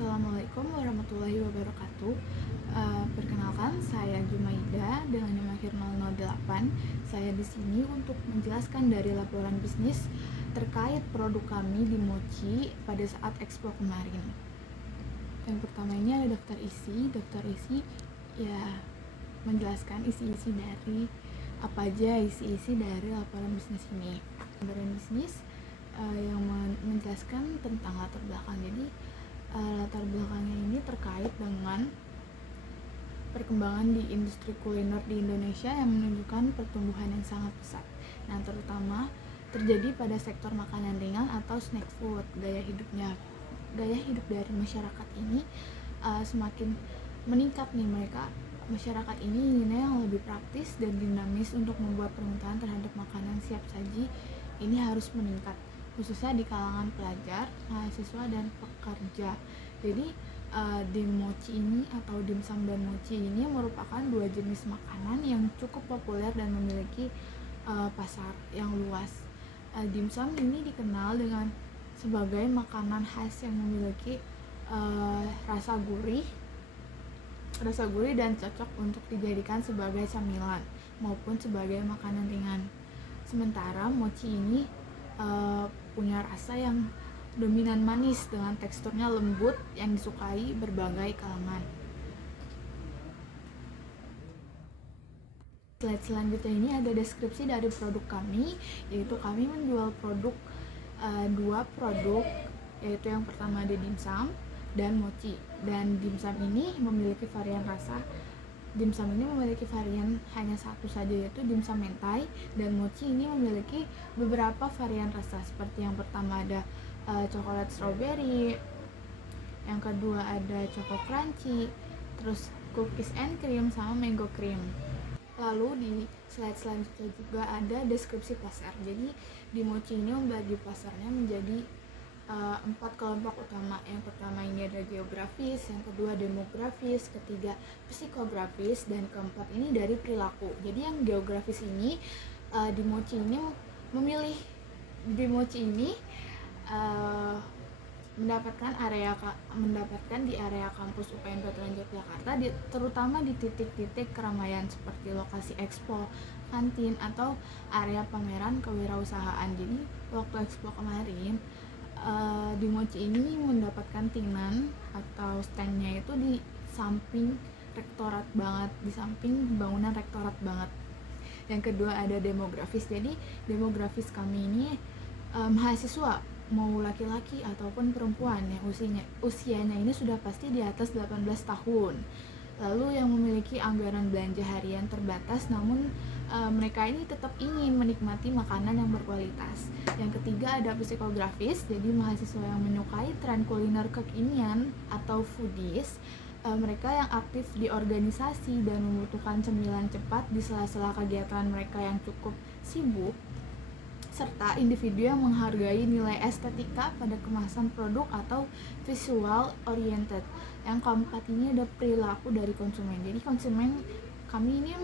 Assalamualaikum warahmatullahi wabarakatuh. Perkenalkan, saya Jumaida dengan NIM akhir 008. Saya di sini untuk menjelaskan dari laporan bisnis terkait produk kami di Mochi pada saat Expo kemarin. Yang pertama ini ada daftar isi. Daftar isi ya menjelaskan isi-isi dari apa aja isi-isi dari laporan bisnis ini. Laporan bisnis yang menjelaskan tentang latar belakang. Jadi latar belakangnya ini terkait dengan perkembangan di industri kuliner di Indonesia yang menunjukkan pertumbuhan yang sangat pesat. Nah, terutama terjadi pada sektor makanan ringan atau snack food. Gaya hidup dari masyarakat ini semakin meningkat nih. Masyarakat ini inginnya yang lebih praktis dan dinamis. Untuk membuat permintaan terhadap makanan siap saji ini harus meningkat, khususnya di kalangan pelajar, mahasiswa, dan pekerja. Jadi Mochi ini atau dimsum dan mochi ini merupakan dua jenis makanan yang cukup populer dan memiliki pasar yang luas. Dimsum ini dikenal dengan sebagai makanan khas yang memiliki rasa gurih dan cocok untuk dijadikan sebagai camilan maupun sebagai makanan ringan. Sementara mochi ini punya rasa yang dominan manis dengan teksturnya lembut yang disukai berbagai kalangan. Slide selanjutnya ini ada deskripsi dari produk kami, yaitu kami menjual dua produk, yaitu yang pertama ada dimsum dan mochi. Dan dimsum ini memiliki varian rasa. Dimsum ini memiliki varian hanya satu saja, yaitu dimsum mentai, dan mochi ini memiliki beberapa varian rasa, seperti yang pertama ada coklat strawberry, yang kedua ada choco crunchy, terus cookies and cream, sama mango cream. Lalu di slide selanjutnya juga ada deskripsi pasar. Jadi di mochi ini membagi pasarnya menjadi 4 kelompok utama. Yang pertama ini ada geografis, yang kedua demografis, ketiga psikografis, dan keempat ini dari perilaku. Jadi yang geografis ini di mochi ini mendapatkan di area kampus UPN Veteran Yogyakarta, terutama di titik-titik keramaian seperti lokasi expo, kantin, atau area pameran kewirausahaan. Jadi waktu expo kemarin di mochi ini mendapatkan tingnan atau standnya itu di samping rektorat banget, di samping bangunan rektorat banget. Yang kedua ada demografis. Jadi demografis kami ini mahasiswa, mau laki-laki ataupun perempuan yang usianya ini sudah pasti di atas 18 tahun. Lalu yang memiliki anggaran belanja harian terbatas, namun mereka ini tetap ingin menikmati makanan yang berkualitas. Yang ketiga ada psikografis, jadi mahasiswa yang menyukai tren kuliner kekinian atau foodies. Mereka yang aktif di organisasi dan membutuhkan cemilan cepat di sela-sela kegiatan mereka yang cukup sibuk, serta individu yang menghargai nilai estetika pada kemasan produk atau visual oriented. Yang keempat ini ada perilaku dari konsumen. Jadi kami ini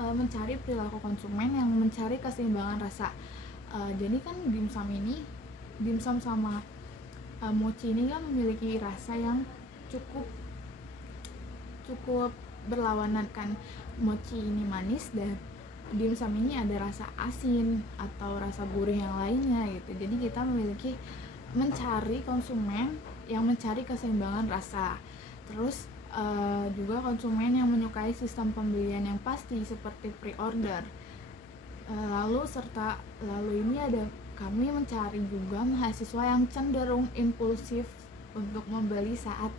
mencari perilaku konsumen yang mencari keseimbangan rasa. Jadi kan dimsum sama mochi ini kan memiliki rasa yang cukup berlawanan kan. Mochi ini manis dan dimsum ini ada rasa asin atau rasa gurih yang lainnya gitu. Jadi kita mencari konsumen yang mencari keseimbangan rasa. Terus juga konsumen yang menyukai sistem pembelian yang pasti seperti pre-order. Lalu ini ada kami mencari juga mahasiswa yang cenderung impulsif untuk membeli saat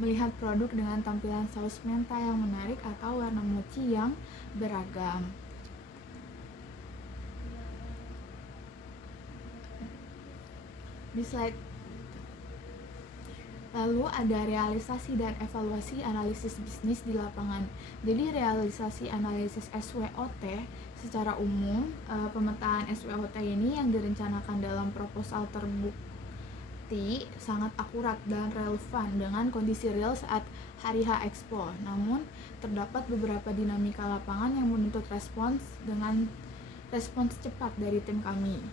melihat produk dengan tampilan saus mentai yang menarik atau warna mochi yang beragam. Di slide lalu ada realisasi dan evaluasi analisis bisnis di lapangan. Jadi realisasi analisis SWOT secara umum, pemetaan SWOT ini yang direncanakan dalam proposal terbukti sangat akurat dan relevan dengan kondisi real saat hari H Expo. Namun terdapat beberapa dinamika lapangan yang menuntut respons cepat dari tim kami.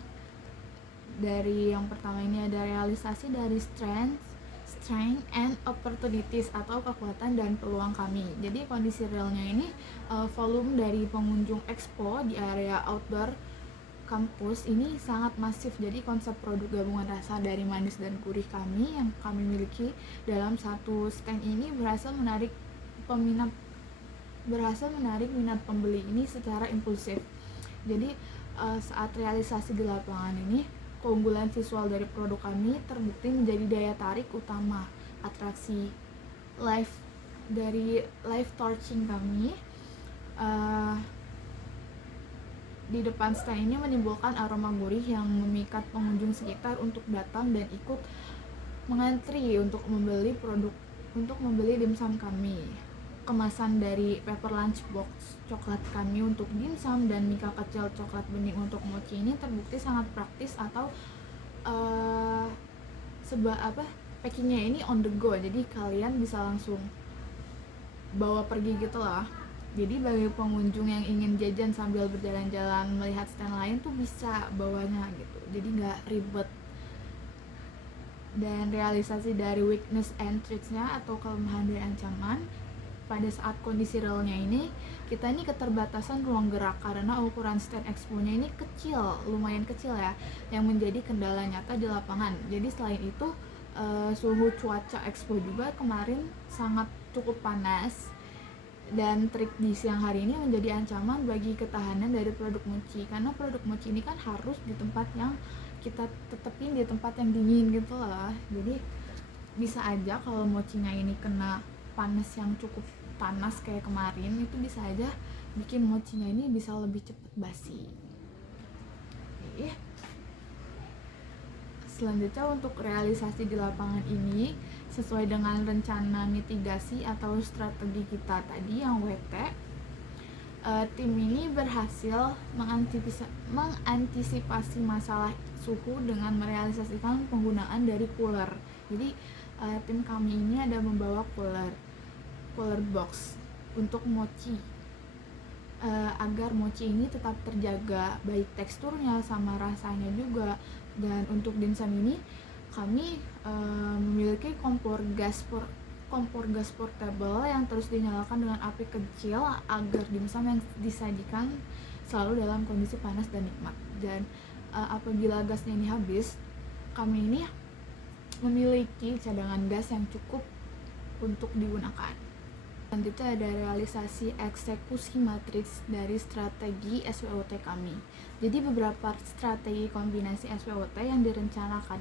Dari yang pertama ini ada realisasi dari strength and opportunities atau kekuatan dan peluang kami. Jadi kondisi realnya ini volume dari pengunjung expo di area outdoor kampus ini sangat masif. Jadi konsep produk gabungan rasa dari manis dan gurih kami yang kami miliki dalam satu stand ini berhasil menarik minat pembeli ini secara impulsif. Jadi saat realisasi di lapangan ini, keunggulan visual dari produk kami terbukti menjadi daya tarik utama. Atraksi live torching kami di depan stand ini menimbulkan aroma gurih yang memikat pengunjung sekitar untuk datang dan ikut mengantri untuk membeli dimsum kami. Kemasan dari paper lunchbox coklat kami untuk dimsum dan mika kecil coklat bening untuk mochi ini terbukti sangat praktis atau packingnya ini on the go, jadi kalian bisa langsung bawa pergi gitu lah. Jadi bagi pengunjung yang ingin jajan sambil berjalan-jalan melihat stand lain tuh bisa bawanya gitu, jadi nggak ribet. Dan realisasi dari weakness and threats-nya atau kelemahan dan ancaman pada saat kondisi realnya ini, kita ini keterbatasan ruang gerak karena ukuran stand expo-nya ini lumayan kecil ya, yang menjadi kendala nyata di lapangan. Jadi selain itu suhu cuaca expo juga kemarin sangat cukup panas, dan trik di siang hari ini menjadi ancaman bagi ketahanan dari produk mochi, karena produk mochi ini kan harus di tempat yang kita tetepin, di tempat yang dingin gitu lah. Jadi bisa aja kalau mochinya ini kena panas yang cukup panas kayak kemarin, itu bisa aja bikin mochinya ini bisa lebih cepat basi. Selanjutnya untuk realisasi di lapangan ini sesuai dengan rencana mitigasi atau strategi kita tadi yang WT, tim ini berhasil mengantisipasi masalah suhu dengan merealisasikan penggunaan dari cooler. Jadi tim kami ini ada membawa cooler box untuk mochi agar mochi ini tetap terjaga baik teksturnya sama rasanya juga. Dan untuk dimsum ini kami memiliki kompor gas portable yang terus dinyalakan dengan api kecil agar dimsum yang disajikan selalu dalam kondisi panas dan nikmat. Dan apabila gasnya ini habis, kami ini memiliki cadangan gas yang cukup untuk digunakan. Selanjutnya ada realisasi eksekusi matriks dari strategi SWOT kami. Jadi beberapa strategi kombinasi SWOT yang direncanakan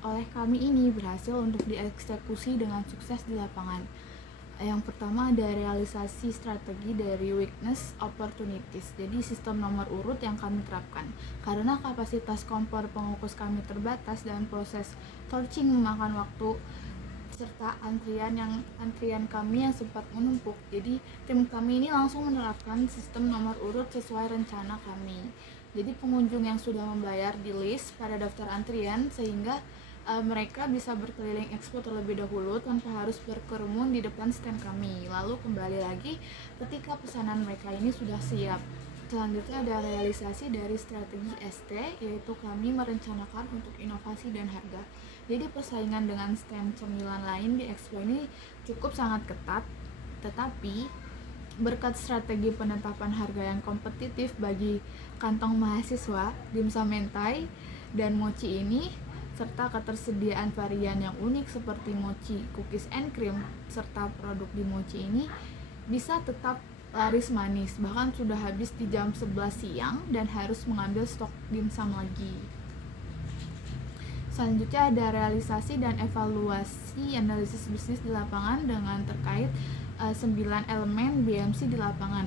oleh kami ini berhasil untuk dieksekusi dengan sukses di lapangan. Yang pertama ada realisasi strategi dari weakness opportunities. Jadi sistem nomor urut yang kami terapkan. Karena kapasitas kompor pengukus kami terbatas dan proses torching memakan waktu serta antrian kami yang sempat menumpuk, jadi tim kami ini langsung menerapkan sistem nomor urut sesuai rencana kami. Jadi pengunjung yang sudah membayar di list pada daftar antrian sehingga mereka bisa berkeliling expo terlebih dahulu tanpa harus berkerumun di depan stand kami, lalu kembali lagi ketika pesanan mereka ini sudah siap. Selanjutnya ada realisasi dari strategi ST, yaitu kami merencanakan untuk inovasi dan harga. Jadi persaingan dengan stand cemilan lain di expo ini cukup sangat ketat, tetapi berkat strategi penetapan harga yang kompetitif bagi kantong mahasiswa, dimsum mentai dan mochi ini, serta ketersediaan varian yang unik seperti mochi, cookies and cream, serta produk di mochi ini bisa tetap laris manis, bahkan sudah habis di jam 11 siang dan harus mengambil stok dimsum lagi. Selanjutnya ada realisasi dan evaluasi analisis bisnis di lapangan dengan terkait 9 elemen BMC di lapangan.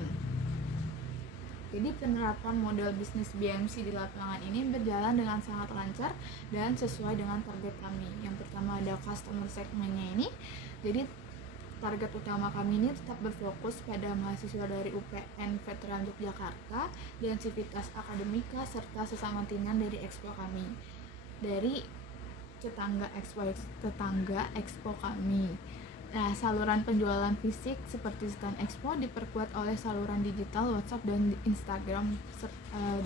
Jadi penerapan model bisnis BMC di lapangan ini berjalan dengan sangat lancar dan sesuai dengan target kami. Yang pertama ada customer segmentnya ini. Jadi target utama kami ini tetap berfokus pada mahasiswa dari UPN Veteran Yogyakarta dan Civitas Akademika serta sesama tingan dari expo kami, dari tetangga expo kami. Nah, saluran penjualan fisik seperti stand expo diperkuat oleh saluran digital WhatsApp dan Instagram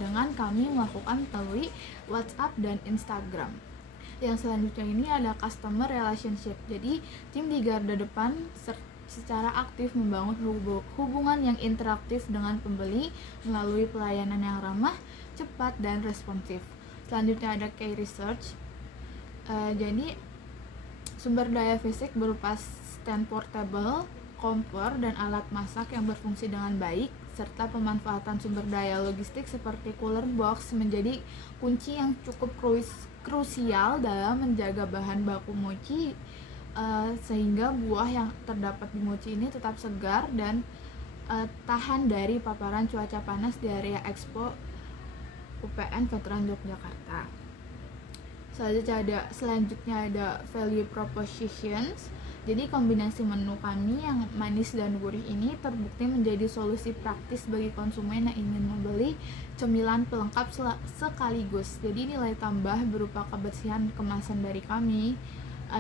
dengan kami melakukan melalui WhatsApp dan Instagram. Yang selanjutnya ini ada customer relationship. Jadi tim di garda depan secara aktif membangun hubungan yang interaktif dengan pembeli melalui pelayanan yang ramah, cepat, dan responsif. Selanjutnya ada key research. Jadi sumber daya fisik berupa stand portable, kompor, dan alat masak yang berfungsi dengan baik, serta pemanfaatan sumber daya logistik seperti cooler box menjadi kunci yang cukup krusial dalam menjaga bahan baku mochi, sehingga buah yang terdapat di mochi ini tetap segar dan tahan dari paparan cuaca panas di area Expo UPN Veteran Yogyakarta. Selanjutnya ada value propositions. Jadi kombinasi menu kami yang manis dan gurih ini terbukti menjadi solusi praktis bagi konsumen yang ingin membeli cemilan pelengkap sekaligus. Jadi nilai tambah berupa kebersihan kemasan dari kami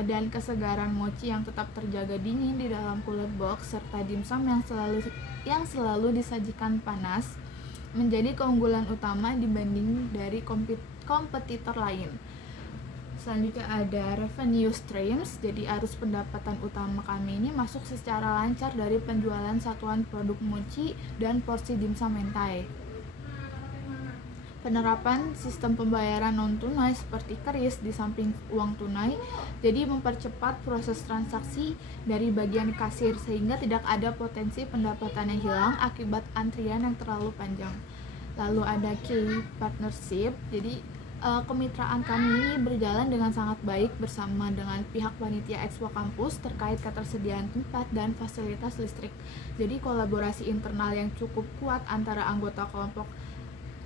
dan kesegaran mochi yang tetap terjaga dingin di dalam cooler box, serta dimsum yang selalu disajikan panas menjadi keunggulan utama dibanding dari kompetitor lain. Selanjutnya ada revenue streams. Jadi arus pendapatan utama kami ini masuk secara lancar dari penjualan satuan produk mochi dan porsi dimsum mentai. Penerapan sistem pembayaran non tunai seperti kris di samping uang tunai, jadi mempercepat proses transaksi dari bagian kasir sehingga tidak ada potensi pendapatan yang hilang akibat antrian yang terlalu panjang. Lalu ada key partnership. Jadi kemitraan kami ini berjalan dengan sangat baik bersama dengan pihak panitia Expo Kampus terkait ketersediaan tempat dan fasilitas listrik. Jadi kolaborasi internal yang cukup kuat antara anggota kelompok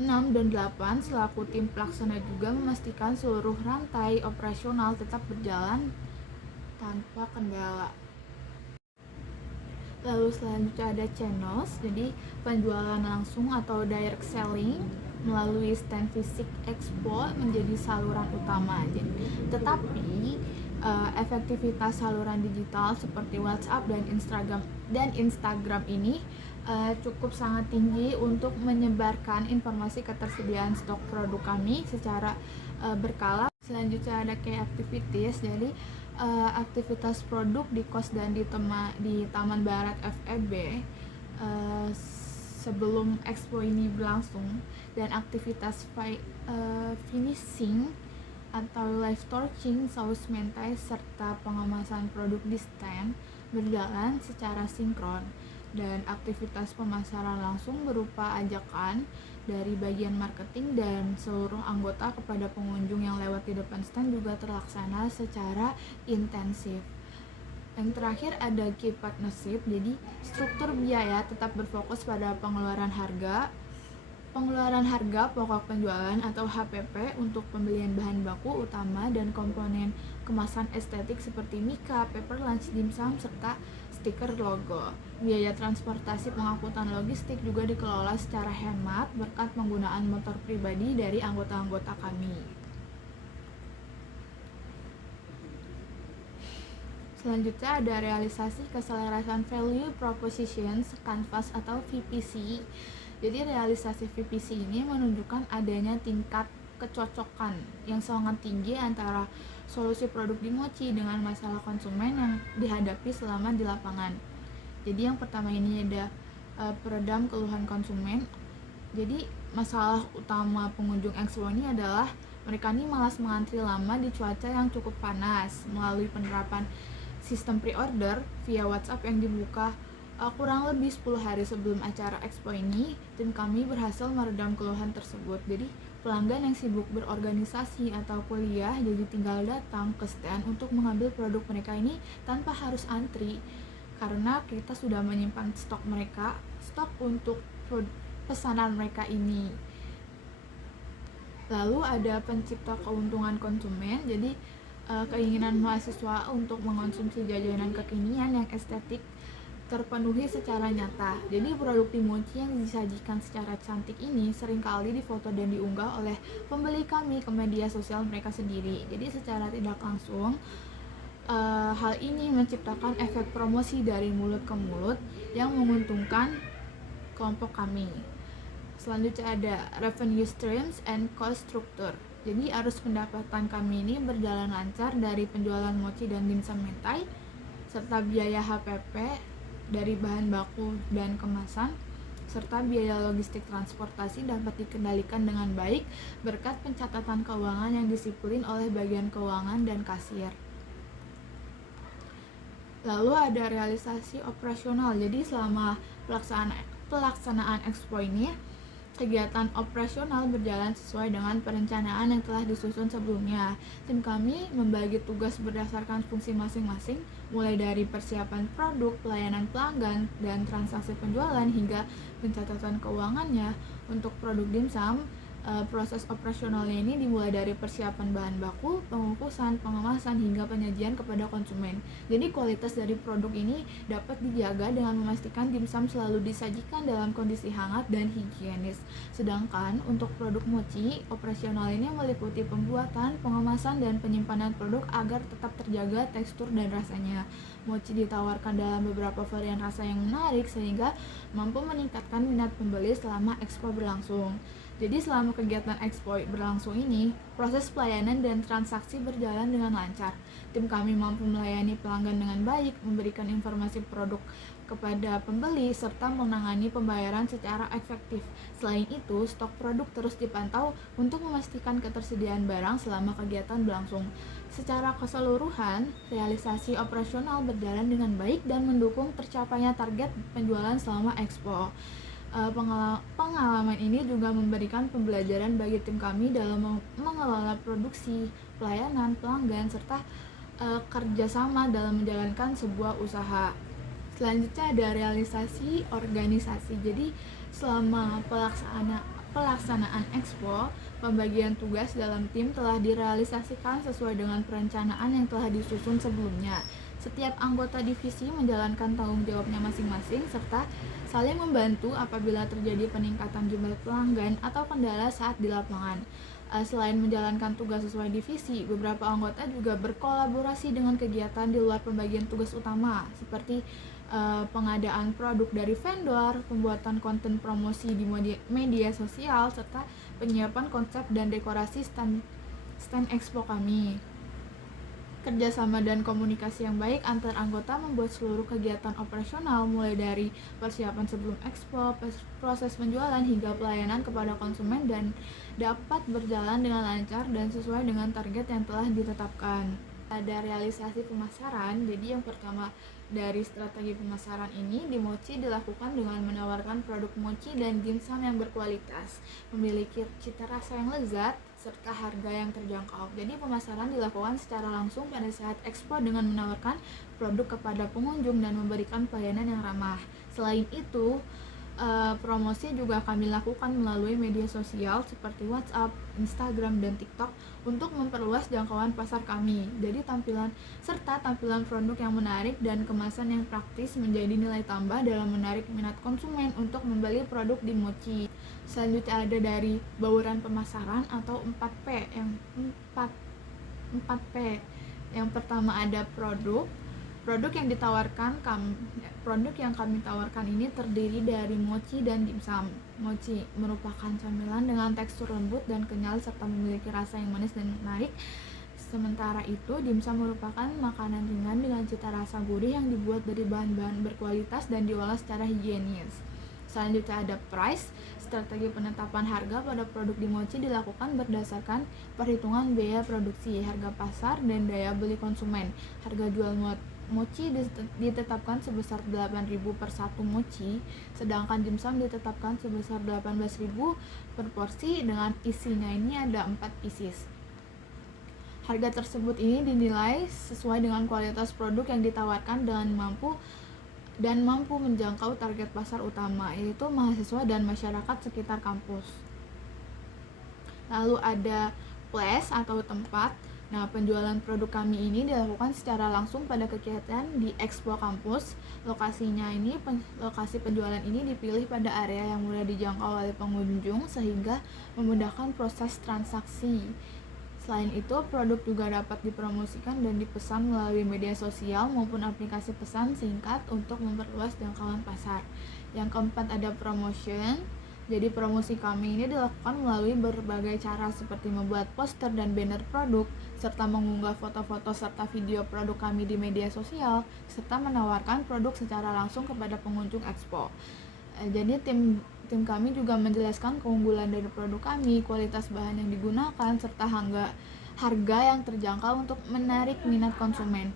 6 dan 8 selaku tim pelaksana juga memastikan seluruh rantai operasional tetap berjalan tanpa kendala. Lalu selanjutnya ada channels. Jadi penjualan langsung atau direct selling melalui stand fisik Expo menjadi saluran utama. Tetapi efektivitas saluran digital seperti WhatsApp dan Instagram ini cukup sangat tinggi untuk menyebarkan informasi ketersediaan stok produk kami secara berkala. Selanjutnya ada key activities. Jadi aktivitas produk di kos dan di Taman Barat FEB sebelum Expo ini berlangsung, dan aktivitas finishing atau live torching saus mentai serta pengemasan produk di stand berjalan secara sinkron, dan aktivitas pemasaran langsung berupa ajakan dari bagian marketing dan seluruh anggota kepada pengunjung yang lewat di depan stand juga terlaksana secara intensif. Yang terakhir ada key partnership. Jadi struktur biaya tetap berfokus pada pengeluaran harga pokok penjualan atau HPP untuk pembelian bahan baku utama dan komponen kemasan estetik seperti mika, paper lunch, dimsum, serta stiker logo. Biaya transportasi pengangkutan logistik juga dikelola secara hemat berkat penggunaan motor pribadi dari anggota-anggota kami. Selanjutnya ada realisasi keselarasan value propositions canvas atau VPC. Jadi realisasi VPC ini menunjukkan adanya tingkat kecocokan yang sangat tinggi antara solusi produk di mochi dengan masalah konsumen yang dihadapi selama di lapangan. Jadi yang pertama ini ada peredam keluhan konsumen. Jadi masalah utama pengunjung Expo ini adalah mereka ini malas mengantri lama di cuaca yang cukup panas. Melalui penerapan sistem pre-order via WhatsApp yang dibuka kurang lebih 10 hari sebelum acara Expo ini, tim kami berhasil meredam keluhan tersebut. Jadi pelanggan yang sibuk berorganisasi atau kuliah jadi tinggal datang ke stand untuk mengambil produk mereka ini tanpa harus antri, karena kita sudah menyimpan stok untuk pesanan mereka ini. Lalu ada pencipta keuntungan konsumen. Jadi keinginan mahasiswa untuk mengonsumsi jajanan kekinian yang estetik terpenuhi secara nyata. Jadi produk di mochi yang disajikan secara cantik ini seringkali difoto dan diunggah oleh pembeli kami ke media sosial mereka sendiri. Jadi secara tidak langsung hal ini menciptakan efek promosi dari mulut ke mulut yang menguntungkan kelompok kami. Selanjutnya ada revenue streams and cost structure. Jadi arus pendapatan kami ini berjalan lancar dari penjualan mochi dan dimsum mentai, serta biaya HPP dari bahan baku dan kemasan, serta biaya logistik transportasi dapat dikendalikan dengan baik berkat pencatatan keuangan yang disiplin oleh bagian keuangan dan kasir. Lalu ada realisasi operasional. Jadi selama pelaksanaan expo ini, kegiatan operasional berjalan sesuai dengan perencanaan yang telah disusun sebelumnya. Tim kami membagi tugas berdasarkan fungsi masing-masing, mulai dari persiapan produk, pelayanan pelanggan, dan transaksi penjualan hingga pencatatan keuangannya. Untuk produk dimsum, proses operasionalnya ini dimulai dari persiapan bahan baku, pengukusan, pengemasan, hingga penyajian kepada konsumen. Jadi kualitas dari produk ini dapat dijaga dengan memastikan dimsum selalu disajikan dalam kondisi hangat dan higienis. Sedangkan untuk produk mochi, operasional ini meliputi pembuatan, pengemasan, dan penyimpanan produk agar tetap terjaga tekstur dan rasanya. Mochi ditawarkan dalam beberapa varian rasa yang menarik sehingga mampu meningkatkan minat pembeli selama expo berlangsung. Jadi selama kegiatan expo berlangsung ini, proses pelayanan dan transaksi berjalan dengan lancar. Tim kami mampu melayani pelanggan dengan baik, memberikan informasi produk kepada pembeli, serta menangani pembayaran secara efektif. Selain itu, stok produk terus dipantau untuk memastikan ketersediaan barang selama kegiatan berlangsung. Secara keseluruhan, realisasi operasional berjalan dengan baik dan mendukung tercapainya target penjualan selama expo. Pengalaman ini juga memberikan pembelajaran bagi tim kami dalam mengelola produksi, pelayanan, pelanggan, serta kerjasama dalam menjalankan sebuah usaha. Selanjutnya ada realisasi organisasi. Jadi selama pelaksanaan expo, pembagian tugas dalam tim telah direalisasikan sesuai dengan perencanaan yang telah disusun sebelumnya. Setiap anggota divisi menjalankan tanggung jawabnya masing-masing serta saling membantu apabila terjadi peningkatan jumlah pelanggan atau kendala saat di lapangan. Selain menjalankan tugas sesuai divisi, beberapa anggota juga berkolaborasi dengan kegiatan di luar pembagian tugas utama, seperti pengadaan produk dari vendor, pembuatan konten promosi di media sosial, serta penyiapan konsep dan dekorasi stand expo kami. Kerjasama dan komunikasi yang baik antar anggota membuat seluruh kegiatan operasional mulai dari persiapan sebelum expo, proses penjualan hingga pelayanan kepada konsumen dan dapat berjalan dengan lancar dan sesuai dengan target yang telah ditetapkan. Ada realisasi pemasaran. Jadi yang pertama dari strategi pemasaran ini di Mochi dilakukan dengan menawarkan produk mochi dan dimsum yang berkualitas, memiliki cita rasa yang lezat, serta harga yang terjangkau. Jadi pemasaran dilakukan secara langsung pada saat expo dengan menawarkan produk kepada pengunjung dan memberikan pelayanan yang ramah. Selain itu, promosi juga kami lakukan melalui media sosial seperti WhatsApp, Instagram, dan TikTok untuk memperluas jangkauan pasar kami. Jadi tampilan produk yang menarik dan kemasan yang praktis menjadi nilai tambah dalam menarik minat konsumen untuk membeli produk di Mochi. Selanjutnya ada dari bauran pemasaran atau 4P. Yang 4P. Yang pertama ada produk yang kami tawarkan ini terdiri dari mochi dan dimsum. Mochi merupakan camilan dengan tekstur lembut dan kenyal serta memiliki rasa yang manis dan menarik. Sementara itu, dimsum merupakan makanan ringan dengan cita rasa gurih yang dibuat dari bahan-bahan berkualitas dan diolah secara higienis. Selanjutnya ada price. Strategi penetapan harga pada produk di Mochi dilakukan berdasarkan perhitungan biaya produksi, harga pasar, dan daya beli konsumen. Harga jual mochi ditetapkan sebesar 8.000 per satu mochi, sedangkan dimsum ditetapkan sebesar 18.000 per porsi dengan isinya ini ada 4 pieces. Harga tersebut ini dinilai sesuai dengan kualitas produk yang ditawarkan dan mampu menjangkau target pasar utama, yaitu mahasiswa dan masyarakat sekitar kampus. Lalu ada place atau tempat. Nah, penjualan produk kami ini dilakukan secara langsung pada kegiatan di Expo Kampus. Lokasi penjualan ini dipilih pada area yang mudah dijangkau oleh pengunjung sehingga memudahkan proses transaksi. Selain itu, produk juga dapat dipromosikan dan dipesan melalui media sosial maupun aplikasi pesan singkat untuk memperluas jangkauan pasar. Yang keempat ada promotion. Jadi promosi kami ini dilakukan melalui berbagai cara seperti membuat poster dan banner produk, serta mengunggah foto-foto serta video produk kami di media sosial, serta menawarkan produk secara langsung kepada pengunjung expo. Jadi tim kami juga menjelaskan keunggulan dari produk kami, kualitas bahan yang digunakan, serta harga yang terjangkau untuk menarik minat konsumen.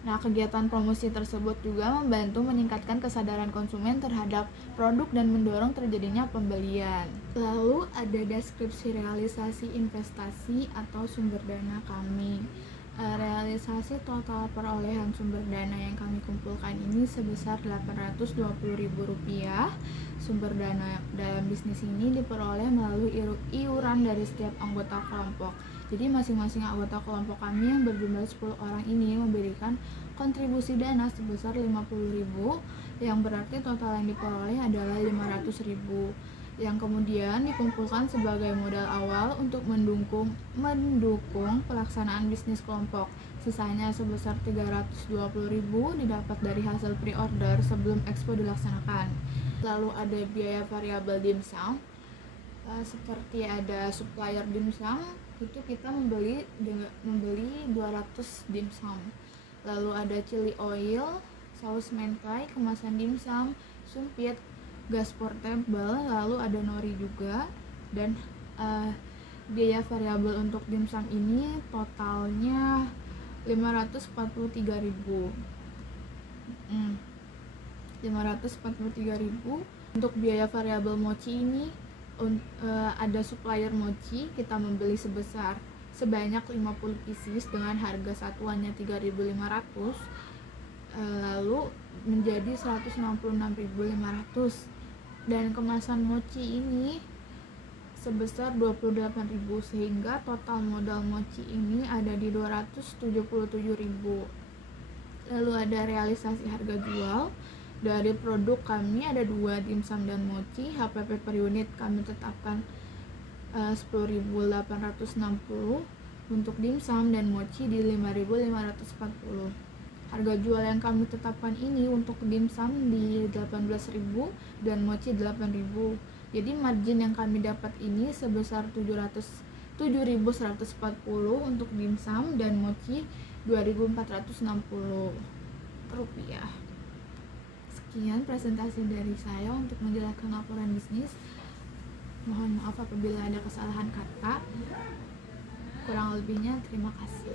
Nah, kegiatan promosi tersebut juga membantu meningkatkan kesadaran konsumen terhadap produk dan mendorong terjadinya pembelian. Lalu ada deskripsi realisasi investasi atau sumber dana kami. Realisasi total perolehan sumber dana yang kami kumpulkan ini sebesar Rp820.000. Sumber dana dalam bisnis ini diperoleh melalui iuran dari setiap anggota kelompok. Jadi masing-masing anggota kelompok kami yang berjumlah 10 orang ini memberikan kontribusi dana sebesar Rp50.000, yang berarti total yang diperoleh adalah Rp500.000, yang kemudian dikumpulkan sebagai modal awal untuk mendukung pelaksanaan bisnis kelompok. Sisanya sebesar Rp320.000 didapat dari hasil pre-order sebelum expo dilaksanakan. Lalu ada biaya variabel dimsum, seperti ada supplier dimsum, itu kita membeli 200 dimsum. Lalu ada chili oil, saus mentai, kemasan dimsum, sumpit, gas portable, lalu ada nori juga. Dan biaya variabel untuk dimsum ini totalnya Rp543.000. Untuk biaya variabel mochi ini ada supplier mochi, kita membeli sebanyak 50 pieces dengan harga satuannya 3.500, lalu menjadi 166.500, dan kemasan mochi ini sebesar 28.000, sehingga total modal mochi ini ada di 277.000. Lalu ada realisasi harga jual. Dari produk kami ada 2 dimsum dan mochi, HPP per unit kami tetapkan 10.860 untuk dimsum dan mochi di 5.540. Harga jual yang kami tetapkan ini untuk dimsum di 18.000 dan mochi 8.000. Jadi margin yang kami dapat ini sebesar 7.140 untuk dimsum dan mochi 2.460 rupiah. Sekian presentasi dari saya untuk menjelaskan laporan bisnis. Mohon maaf apabila ada kesalahan kata. Kurang lebihnya terima kasih.